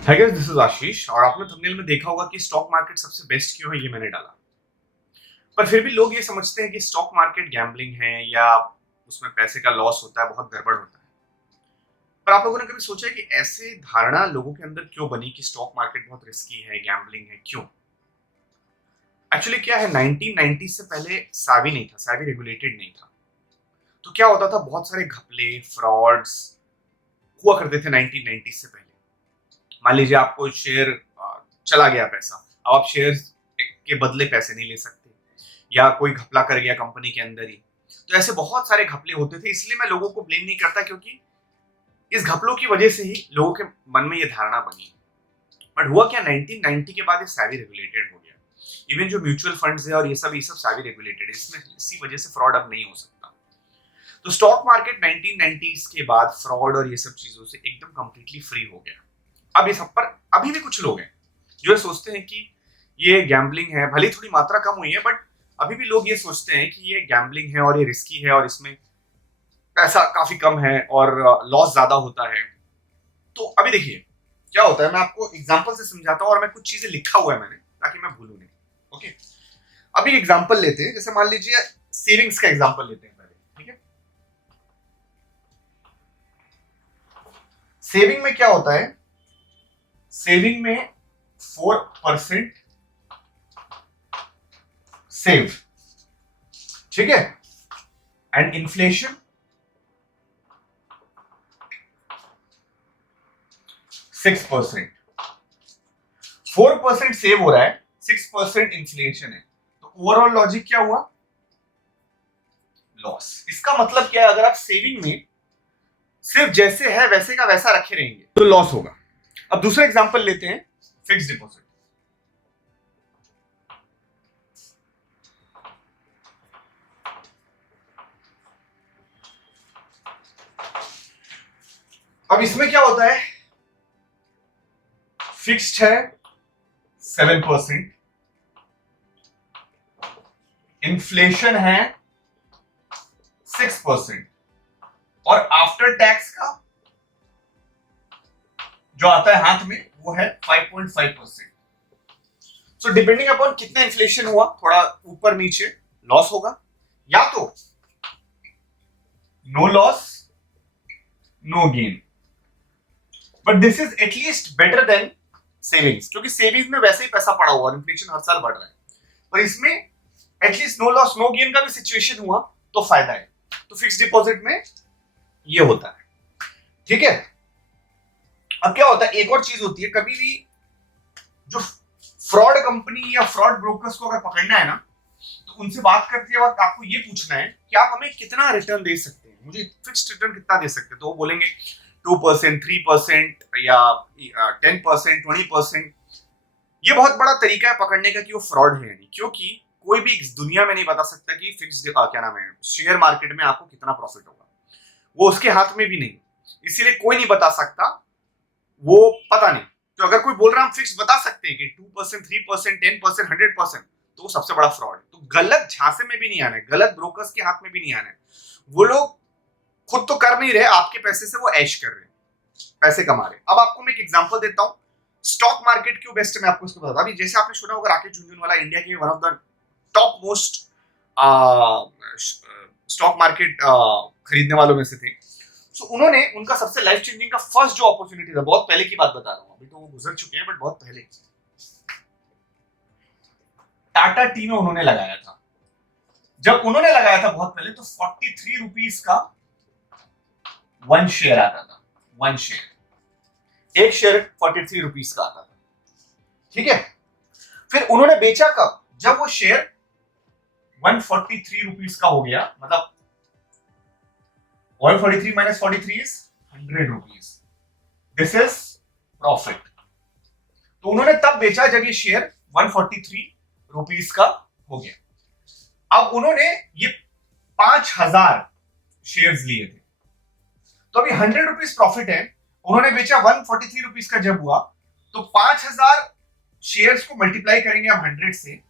Hi guys, this is आशीष। और आपने thumbnail में देखा होगा कि स्टॉक मार्केट सबसे बेस्ट क्यों है, ये मैंने डाला। पर फिर भी लोग ये समझते हैं कि स्टॉक मार्केट गैम्बलिंग है या उसमें पैसे का लॉस होता है, बहुत गड़बड़ होता है। पर आप लोगों ने कभी सोचा है कि ऐसे धारणा लोगों के अंदर क्यों बनी कि स्टॉक मार्केट बहुत रिस्की है, गैम्बलिंग है, क्यों? एक्चुअली क्या है, 1990 से पहले सावी नहीं था, सावी रेगुलेटेड नहीं था। तो क्या होता था, बहुत सारे घपले, फ्रॉड्स हुआ करते थे 1990 से पहले। मान लीजिए आपको शेयर चला गया पैसा, अब आप शेयर के बदले पैसे नहीं ले सकते, या कोई घपला कर गया कंपनी के अंदर ही। तो ऐसे बहुत सारे घपले होते थे, इसलिए मैं लोगों को ब्लेम नहीं करता, क्योंकि इस घपलों की वजह से ही लोगों के मन में ये धारणा बनी। बट हुआ क्या, 1990 के बाद ये सावी रेगुलेटेड हो गया। इवन जो म्यूचुअल फंड्स है और ये सब सावी रेगुलेटेड है, इसमें इसी वजह से फ्रॉड अब नहीं हो सकता। तो स्टॉक मार्केट 1990s के बाद फ्रॉड और ये सब चीजों से एकदम कंप्लीटली फ्री हो गया। अब ये सब पर अभी भी कुछ लोग हैं जो सोचते हैं कि ये गैम्बलिंग है। भले थोड़ी मात्रा कम हुई है, बट अभी भी लोग ये सोचते हैं कि ये गैम्बलिंग है और ये रिस्की है और इसमें पैसा काफी कम है और लॉस ज्यादा होता है। तो अभी देखिए क्या होता है, मैं आपको एग्जांपल से समझाता हूँ, और मैं कुछ चीजें लिखा हुआ है मैंने, ताकि मैं भूलूं नहीं। ओके, अभी एग्जांपल लेते हैं, जैसे मान लीजिए सेविंग्स का एग्जांपल लेते हैं पहले। ठीक है, सेविंग में क्या होता है, सेविंग में 4% सेव, ठीक है, एंड इन्फ्लेशन 6%। 4% सेव हो रहा है, 6% इन्फ्लेशन है, तो ओवरऑल लॉजिक क्या हुआ, लॉस। इसका मतलब क्या है, अगर आप सेविंग में सिर्फ जैसे है वैसे का वैसा रखे रहेंगे तो लॉस होगा। अब दूसरा एग्जांपल लेते हैं, फिक्स डिपॉजिट। अब इसमें क्या होता है, फिक्स्ड है 7%, इन्फ्लेशन है 6%, और आफ्टर टैक्स का जो आता है हाथ में वो है 5.5%। सो डिपेंडिंग अपॉन कितना इन्फ्लेशन हुआ, थोड़ा ऊपर नीचे लॉस होगा, या तो no loss no gain. But this is at least better than savings, क्योंकि सेविंग्स में वैसे ही पैसा पड़ा हुआ और इन्फ्लेशन हर साल बढ़ रहा है। पर इसमें at least no loss no gain का भी सिचुएशन हुआ तो फायदा है। तो फिक्स डिपॉजिट में ये होता है। ठीक है, अब क्या होता है, एक और चीज होती है, कभी भी जो फ्रॉड कंपनी या फ्रॉड ब्रोकर्स को अगर पकड़ना है ना, तो उनसे बात करते वक्त आपको ये पूछना है कि आप हमें कितना रिटर्न दे सकते हैं, मुझे फिक्स्ड रिटर्न कितना दे सकते हैं। तो वो बोलेंगे 2%, 3% या 10%, 20%। ये बहुत बड़ा तरीका है पकड़ने का कि वो फ्रॉड है नहीं, क्योंकि कोई भी इस दुनिया में नहीं बता सकता कि फिक्स्ड क्या नाम है, शेयर मार्केट में आपको कितना प्रॉफिट होगा, वो उसके हाथ में भी नहीं। इसीलिए कोई नहीं बता सकता, वो पता नहीं। तो अगर कोई बोल रहा है हम फिक्स बता सकते हैं कि 2%, 3%, 10%, 100%, तो वो सबसे बड़ा फ्रॉड है। तो गलत झांसे में भी नहीं आना है, गलत ब्रोकर्स के हाथ में भी नहीं आना है। वो लोग खुद तो कर नहीं रहे, आपके पैसे से वो ऐश कर रहे हैं, पैसे कमा रहे हैं। अब आपको मैं एक एग्जांपल देता हूं, स्टॉक मार्केट क्यों बेस्ट है, मैं आपको इसको बताता हूं। अभी जैसे आपने सुना होगा, राकेश झुनझुनवाला इंडिया के one of the top most stock market खरीदने वालों में से थे। सो उन्होंने, उनका सबसे लाइफ चेंजिंग का फर्स्ट जो अपॉर्चुनिटी था, बहुत पहले की बात बता रहा हूं, अभी तो वो गुजर चुके हैं, बट बहुत पहले, टाटा टी में उन्होंने लगाया था। जब उन्होंने लगाया था बहुत पहले, तो 43 रुपीज का वन शेयर आता था। वन शेयर, एक शेयर 43 रुपीज का आता था। ठीक है, फिर उन्होंने बेचा कब, जब वो शेयर 143 रुपीज का हो गया, मतलब 143 minus 43 is 100 rupees. This is profit. तो उन्होंने तब बेचा जब ये शेयर 143 रुपीज का हो गया। अब उन्होंने ये 5000 शेयर्स लिए थे, तो अभी 100 रुपीज प्रॉफिट है। उन्होंने बेचा 143 रुपीज का जब हुआ, तो 5000 शेयर्स को मल्टीप्लाई करेंगे हम 100 से,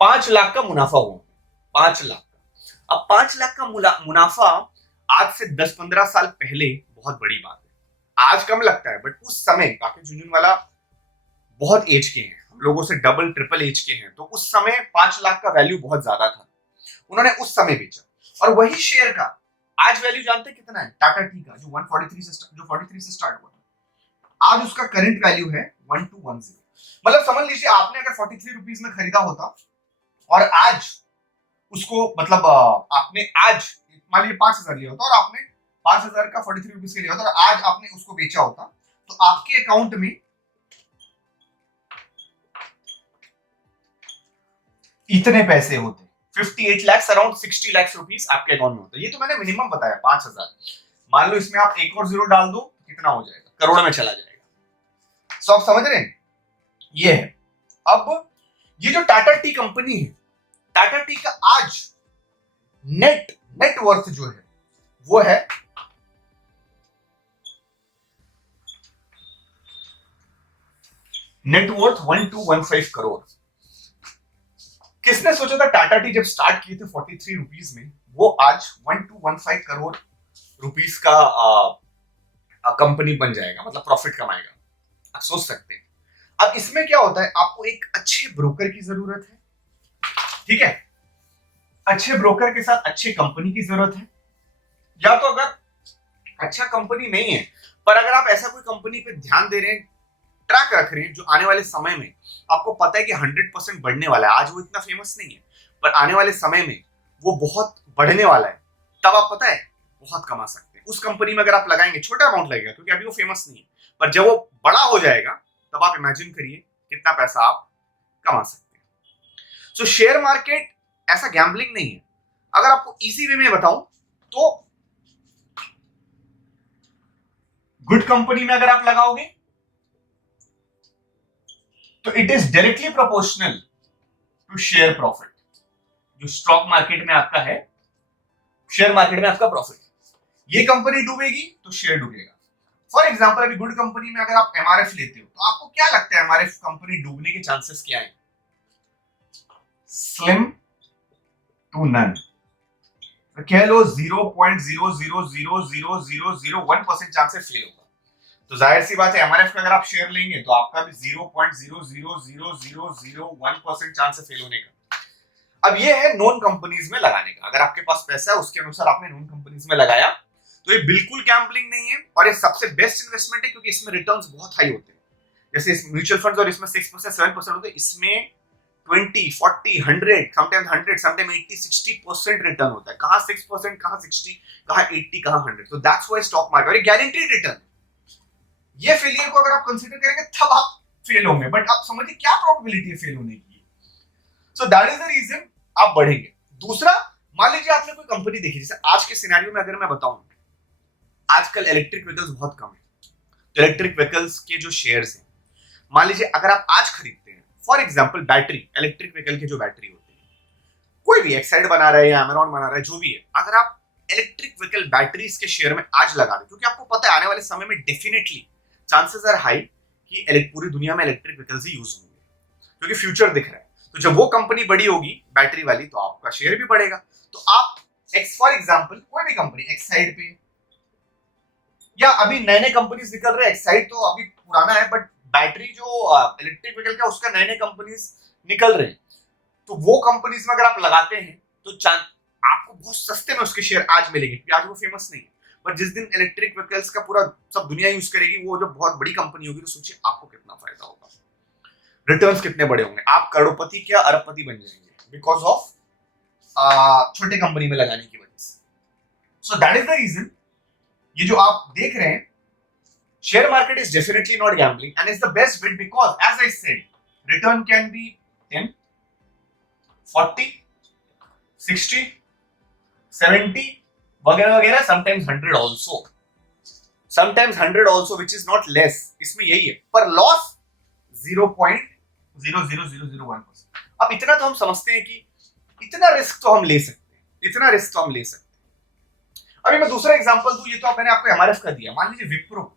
5 लाख का मुनाफा हुआ, 5 लाख। अब 5 लाख का मुनाफा आज से 10-15 साल पहले बहुत बड़ी बात है। आज कम लगता है, बट उस समय राकेश झुनझुनवाला बहुत एज के हैं, हम लोगों से डबल ट्रिपल एज के हैं, तो उस समय 5 लाख का वैल्यू बहुत ज्यादा था। उन्होंने उस समय बेचा, और वही शेयर का आज वैल्यू जानते कितना है? टाटा टी का जो 43 से स्टार्ट हुआ था, आज उसका करंट वैल्यू है 1210। मतलब समझ लीजिए आपने अगर 43 रुपीज में खरीदा होता और आज उसको मतलब आपने आज मान लीजिए 5,000 लिया होता और आपने 5,000 का 43 रुपीज के लिया होता और आज आपने उसको बेचा होता, तो आपके अकाउंट में इतने पैसे होते, 58 लाख, अराउंड 60 लाख रुपीस आपके अकाउंट में होता। ये तो मैंने मिनिमम बताया 5,000। मान लो इसमें आप एक और जीरो डाल दो, कितना हो जाएगा? करोड़ में चला जाएगा। सो आप समझ रहे हैं? ये है। अब ये जो टाटा टी कंपनी है, टाटा टी का आज नेट वर्थ जो है वो है नेटवर्थ 1215 करोड़। किसने सोचा था टाटा टी जब स्टार्ट किए थे 43 रुपीज में, वो आज 1215 करोड़ रुपीस का कंपनी बन जाएगा, मतलब प्रॉफिट कमाएगा। आप सोच सकते हैं। अब इसमें क्या होता है, आपको एक अच्छे ब्रोकर की जरूरत है, ठीक है? अच्छे ब्रोकर के साथ अच्छे कंपनी की जरूरत है, या तो अगर अच्छा कंपनी नहीं है पर अगर आप ऐसा कोई कंपनी पे ध्यान दे रहे हैं, ट्रैक रख रहे हैं जो आने वाले समय में आपको पता है कि 100% बढ़ने वाला है, आज वो इतना फेमस नहीं है पर आने वाले समय में वो बहुत बढ़ने वाला है, तब आप पता है बहुत कमा सकते हैं। उस कंपनी में अगर आप लगाएंगे, छोटा अमाउंट लगेगा क्योंकि अभी वो फेमस नहीं है, पर जब वो बड़ा हो जाएगा तब आप इमेजिन करिए कितना पैसा आप कमा सकते हैं। सो शेयर मार्केट ऐसा गैम्बलिंग नहीं है। अगर आपको इजी वे में बताऊं तो गुड कंपनी में अगर आप लगाओगे तो it is directly proportional to share profit. जो स्टॉक मार्केट में आपका है, शेयर मार्केट में आपका प्रॉफिट, ये कंपनी डूबेगी तो शेयर डूबेगा। फॉर एग्जांपल अभी गुड कंपनी में अगर आप एमआरएफ लेते हो तो आपको क्या लगता है एमआरएफ कंपनी डूबने के चांसेस क्या है? Slim to none. तो कह लो 0.0000001% चांसेस फेल होगा। तो जाहिर सी बात है एमआरएफ में अगर आप शेयर लेंगे तो आपका भी 0.0000001% चांस है फेल होने का। अब ये है नॉन कंपनीज में लगाने का। अगर आपके पास पैसा है उसके अनुसार आपने नॉन कंपनीज में लगाया तो ये बिल्कुल गैम्बलिंग नहीं है और ये सबसे बेस्ट इन्वेस्टमेंट है क्योंकि इसमें रिटर्न्स बहुत हाई होते हैं। जैसे म्यूचुअल फंड्स और इसमें 6% 7% होते हैं, इसमें 20, 40, 100, समटाइम 80, 60% रिटर्न होता है। कहां 6%, कहां 60, कहां 80, कहां 100। तो दैट्स व्हाई स्टॉक मार्केट ये गारंटीड रिटर्न। ये फेलियर को अगर आप कंसीडर करेंगे तब आप फेल होंगे, बट आप समझिए क्या प्रोबेबिलिटी है फेल होने की। So that is the reason आप बढ़ेंगे। दूसरा, मान लीजिए आपने कोई कंपनी देखी, जैसे आज के सिनेरियो में अगर मैं बताऊं, आजकल इलेक्ट्रिक व्हीकल्स बहुत कम है, तो इलेक्ट्रिक व्हीकल्स के जो शेयर्स हैं, मान लीजिए अगर आप आज खरीदते हैं, for example battery, electric vehicle के जो बैटरी होते हैं, कोई भी एक्साइड बना रहा है या अमेरॉन बना रहा है, जो भी है, अगर आप इलेक्ट्रिक व्हीकल बैटरीज के शेयर में आज लगा दें, क्योंकि आपको पता है आने वाले समय में डेफिनेटली चांसेस आर हाई कि पूरी दुनिया में इलेक्ट्रिक व्हीकल्स ही यूज होंगे क्योंकि फ्यूचर दिख रहा है। तो जब वो कंपनी बड़ी होगी बैटरी वाली तो आपका शेयर भी बढ़ेगा। तो आप फॉर एग्जांपल कोई भी कंपनी एक्साइड पे, या अभी नए नए कंपनीज निकल रहे हैं, एक्साइड तो अभी पुराना है बट बैटरी जो इलेक्ट्रिक व्हीकल का उसका नए नए कंपनीज निकल रहे हैं, तो वो कंपनीज में अगर आप लगाते हैं तो आपको बहुत सस्ते में उसके शेयर आज मिलेंगे क्योंकि आज वो फेमस नहीं है, पर जिस दिन इलेक्ट्रिक व्हीकल्स का पूरा सब दुनिया यूज करेगी, वो जो बहुत बड़ी कंपनी होगी, तो सोचिए आपको कितना फायदा होगा, रिटर्न्स कितने बड़े होंगे, आप करोड़पति क्या अरबपति बन जाएंगे बिकॉज ऑफ छोटे कंपनी में लगाने की वजह से। So that is the reason ये जो आप देख रहे हैं, share market is definitely not gambling and is the best bit because as I said return can be 10, 40, 60, 70 वगैरह वगैरह, sometimes 100 also which is not less. इसमें यही है, पर लॉस 0.00001%। अब इतना तो हम समझते हैं कि इतना रिस्क तो हम ले सकते हैं, अभी मैं दूसरा एग्जांपल दूं, ये तो मैंने आपको एमआरएफ का दिया। मान लीजिए विप्रो,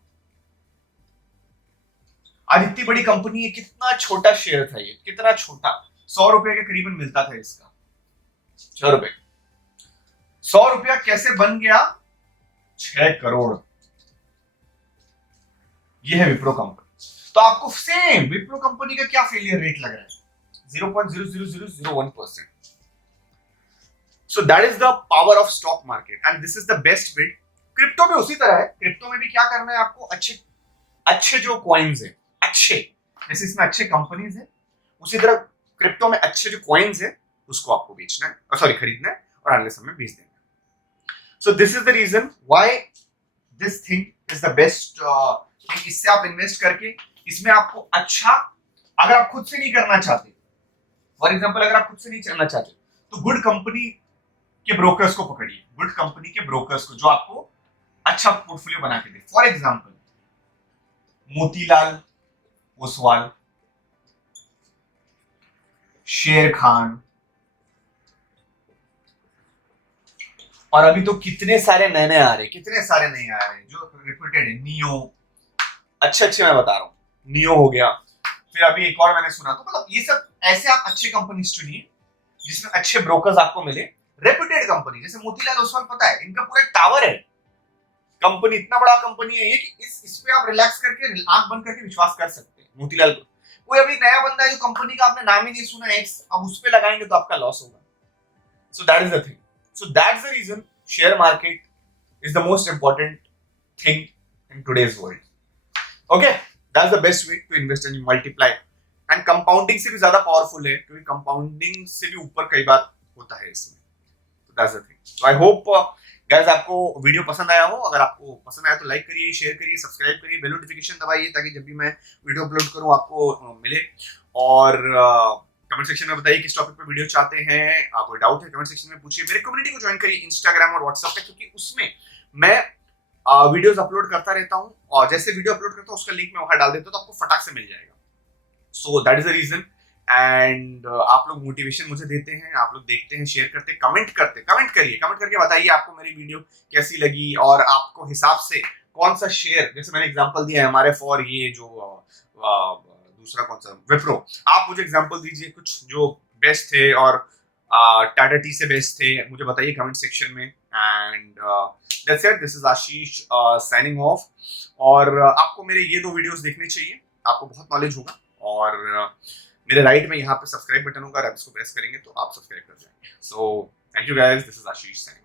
आज इतनी बड़ी कंपनी है, कितना छोटा शेयर था ये, कितना छोटा, 100 रुपए के करीबन मिलता था इसका, 6 रुपए। 100 रुपया कैसे बन गया 6 करोड़? ये है विप्रो कंपनी। तो आपको सेम विप्रो कंपनी का क्या फेलियर रेट लग रहा है? 0.00001%. So that is the power of stock market and this is the best way. Crypto में उसी तरह है। क्रिप्टो में भी क्या करना है आपको? अच्छे अच्छे जो कॉइन्स है, अच्छे, जैसे इसमें अच्छे कंपनीज है, उसी तरह क्रिप्टो में अच्छे जो कॉइन्स है उसको आपको बेचना है, सॉरी खरीदना है और अगले समय बेच देना है। So this is the reason why this thing is the best thing. इससे आप इन्वेस्ट करके इसमें आपको अच्छा, अगर आप खुद से नहीं करना चाहते, फॉर एग्जांपल अगर आप खुद से नहीं करना चाहते तो गुड कंपनी के ब्रोकर्स को पकड़िए, गुड कंपनी के ब्रोकर्स को जो आपको अच्छा पोर्टफोलियो बना के दे। फॉर एग्जांपल मोतीलाल ओसवाल, शेर खान, और अभी तो कितने सारे नए आ रहे, कितने सारे नए आ रहे जो रेप्यूटेड है। नियो, अच्छे अच्छे मैं बता रहा हूं, नियो हो गया। फिर अभी एक और मैंने सुना, तो मतलब ये सब ऐसे आप अच्छे कंपनी चुनिए जिसमें अच्छे ब्रोकर्स आपको मिले, रेप्यूटेड कंपनी। जैसे मोतीलाल ओसवाल, पता है इनका पूरा टावर है, कंपनी इतना बड़ा कंपनी है ये कि इस पे आप रिलैक्स करके आंख बंद करके विश्वास कर सकते हैं मोतीलाल को। कोई अभी नया बंदा है जो कंपनी का आपने नाम ही नहीं सुना है, अब उस पे लगाएंगे तो आपका लॉस होगा। So that is the thing, so that's the reason share market is the most important thing in today's world. Okay, that's the best way to invest and multiply. And compounding से भी ज्यादा powerful है, क्योंकि compounding से भी ऊपर कई बार होता है इसमें। That's the thing. So I hope guys आपको वीडियो पसंद आया हो। अगर आपको पसंद आया तो लाइक करिए, शेयर करिए, सब्सक्राइब करिए, बेल नोटिफिकेशन दबाइए ताकि जब भी मैं वीडियो अपलोड करूं आपको मिले। और कमेंट सेक्शन में बताइए किस टॉपिक पे वीडियो चाहते हैं। कोई डाउट है कमेंट सेक्शन में पूछिए। मेरे कम्युनिटी को ज्वाइन करिए इंस्टाग्राम और व्हाट्सएप पे, क्योंकि उसमें मैं वीडियोस अपलोड करता रहता हूं, और जैसे वीडियो अपलोड करता हूं उसका लिंक मैं वहां डाल देता हूं तो आपको फटाक से मिल जाएगा। So that is the reason. And आप लोग मोटिवेशन मुझे देते हैं, आप लोग देखते हैं, शेयर करते, कमेंट करते, कमेंट करिए, कमेंट करके बताइए आपको मेरी वीडियो कैसी लगी और आपको हिसाब से कौन सा शेयर, जैसे मैंने एग्जांपल दिया है हमारे फॉर ये जो दूसरा कौन सा विप्रो, आप मुझे एग्जांपल दीजिए कुछ जो बेस्ट थे और टाटा टी से बेस्ट थे, मुझे बताइए कमेंट सेक्शन में। And that's it, this is Ashish signing off. और आपको मेरे ये 2 वीडियोस देखने चाहिए, आपको बहुत नॉलेज होगा। और मेरे राइट में यहाँ पे सब्सक्राइब बटन होगा, आप इसको प्रेस करेंगे तो आप सब्सक्राइब कर जाएंगे। So thank you guys, this is Ashish signing.